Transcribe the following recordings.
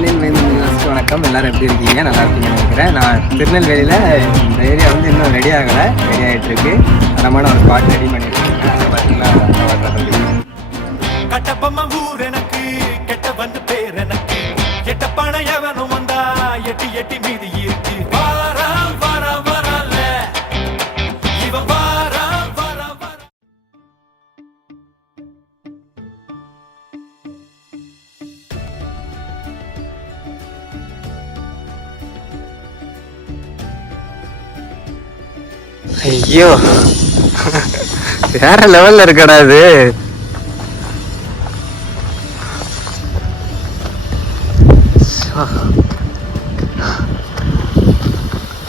மண்ணின் மைந்தன் வியூவர்ஸ்க்கு வணக்கம். எல்லோரும் எப்படி இருக்கீங்க? நல்லா இருக்கீங்கன்னு நினைக்கிறேன். நான் திருநெல்வேலியில் இந்த ஏரியா வந்து இன்னும் ரெடி ஆகலை, ரெடி ஆகிட்டுருக்கு. தரமான ஒரு ஸ்பாட் ரெடி பண்ணிட்டுருக்கேன். அதை பார்த்தீங்கன்னா கட்டப்பம்மா ஊர் எனக்கு கெட்ட வந்து பேர் எனக்கு கெட்ட பணம் எவனும் வந்தா எட்டி எட்டி மீதி இருக்கு. ஐயோ வேற லெவல்ல இருக்கடா இது.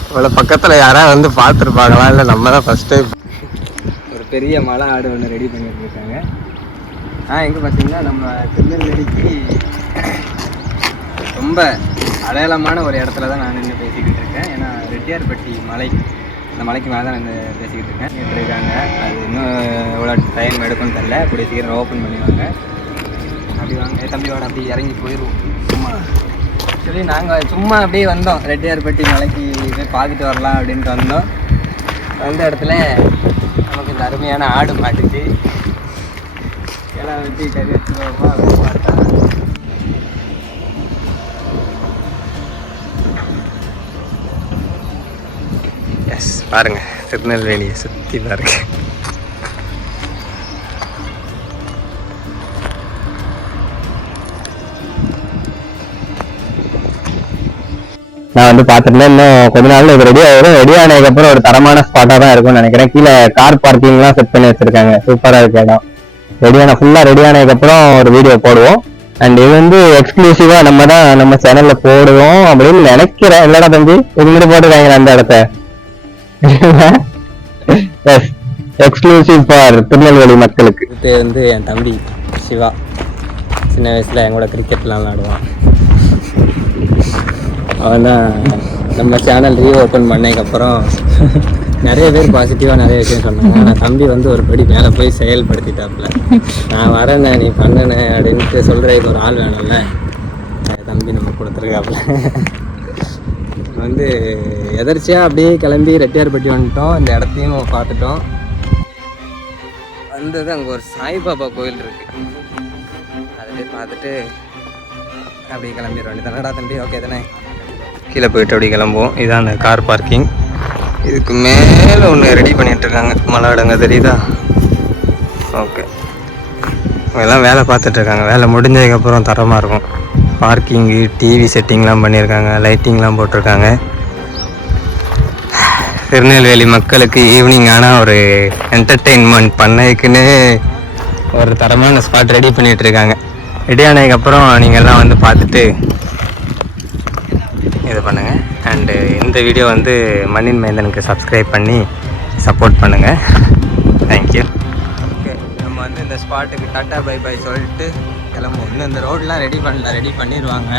இவ்வளோ பக்கத்துல யாராவது வந்து பார்த்துருப்பாங்களா, இல்லை நம்ம தான் ஃபர்ஸ்ட் டைம். ஒரு பெரிய மலை ஆடு ஒன்று ரெடி பண்ணிட்டு இருக்காங்க. எங்கே பார்த்தீங்கன்னா நம்ம திருநெல்வேலிக்கு ரொம்ப அடையாளமான ஒரு இடத்துல தான் நான் நின்று பேசிக்கிட்டு இருக்கேன். ஏன்னா ரெட்டியார்பட்டி மலை, அந்த மலைக்கு மேலே தான் நான் பேசிக்கிட்டு இருக்கேன். இருக்காங்க. அது இன்னும் எவ்வளோ டைம் எடுக்கும்னு தெரியல. கூடிய சீக்கிரம் ஓப்பன் பண்ணிடுவாங்க. அப்படி வாங்க தம்பியோட அப்படி இறங்கி போயிடுவோம். சும்மா ஆக்சுவலி நாங்கள் சும்மா அப்படியே வந்தோம், ரெட்டியார்பட்டி மலைக்கு போய் பார்த்துட்டு வரலாம் அப்படின்ட்டு வந்தோம். வந்த இடத்துல நமக்கு இந்த அருமையான ஆடு மாட்டுச்சு. எல்லாம் வெட்டி கறி வச்சுருவோமா அப்படின்னு பார்த்தா பாருங்க, திருநெல்வேலியை சுற்றி பாருங்க. நான் வந்து பார்த்துட்டு இன்னும் கொஞ்ச நாள்ல இது ரெடி ஆகிடும். ரெடி ஆனதுக்கப்புறம் ஒரு தரமான ஸ்பாட்டாக தான் இருக்கும்னு நினைக்கிறேன். கீழே கார் பார்க்கிங்லாம் செட் பண்ணி வச்சிருக்காங்க. சூப்பராக இருக்கு இடம். ஃபுல்லாக ரெடி ஆனதுக்கப்புறம் ஒரு வீடியோ போடுவோம். அண்ட் இது வந்து எக்ஸ்க்ளூசிவா நம்ம சேனல்ல போடுவோம் அப்படின்னு நினைக்கிறேன். இல்லடா தம்பி, இது மாதிரி போட்டுருக்காங்க அந்த இடத்த. எக்ஸ்க்ளூசிவ் ஃபார் திருநெல்வேலி மக்களுக்கு. இது வந்து என் தம்பி சிவா. சின்ன வயசுல என் கூட கிரிக்கெட்லாம் விளாடுவான். அவன் தான் நம்ம சேனல் ரீஓப்பன் பண்ணதுக்கப்புறம் நிறைய பேர் பாசிட்டிவாக நிறைய விஷயம் சொன்னாங்க. ஆனால் தம்பி வந்து ஒரு படி மேலே போய் செயல்படுத்திட்டாப்புல. நான் வரேண்ணே, நீ பண்ணுனே அப்படின்ட்டு சொல்கிறதுக்கு ஒரு ஆள் வேணும்ல. தம்பி நம்ம கொடுத்துருக்காப்புல. வந்து எதர்ச்சியாக அப்படியே கிளம்பி ரெட்டியார்பட்டி வந்துட்டோம். இந்த இடத்தையும் பார்த்துட்டோம். வந்தது அங்கே ஒரு சாய்பாபா கோயில் இருக்கு. அதை பார்த்துட்டு அப்படியே கிளம்பிட வேண்டியதானடா தம்பி. ஓகே தானே? கீழே போயிட்டு அப்படியே கிளம்புவோம். இதுதான் அந்த கார் பார்க்கிங். இதுக்கு மேலே ஒன்று ரெடி பண்ணிட்டு இருக்காங்க. மலாடுங்க தெரியுதா? ஓகே, எல்லாம் வேலை பார்த்துட்ருக்காங்க. வேலை முடிஞ்சதுக்கப்புறம் தரமாக இருக்கும். பார்க்கிங்கு, டிவி செட்டிங்லாம் பண்ணியிருக்காங்க, லைட்டிங்லாம் போட்டிருக்காங்க. திருநெல்வேலி மக்களுக்கு ஈவினிங் ஆனால் ஒரு என்டர்டெயின்மெண்ட் பண்ணதுக்குன்னு ஒரு தரமான ஸ்பாட் ரெடி பண்ணிகிட்ருக்காங்க. ரெடி ஆனதுக்கப்புறம் நீங்கள்லாம் வந்து பார்த்துட்டு இது பண்ணுங்கள். அண்டு இந்த வீடியோ வந்து மண்ணின் மைந்தனுக்கு சப்ஸ்கிரைப் பண்ணி சப்போர்ட் பண்ணுங்கள். தேங்க்யூ. ஓகே, நம்ம வந்து இந்த ஸ்பாட்டுக்கு டாட்டா பை பை சொல்லிட்டு கிளம்புவோம். இன்னும் இந்த ரோடெலாம் ரெடி பண்ணிடுவாங்க.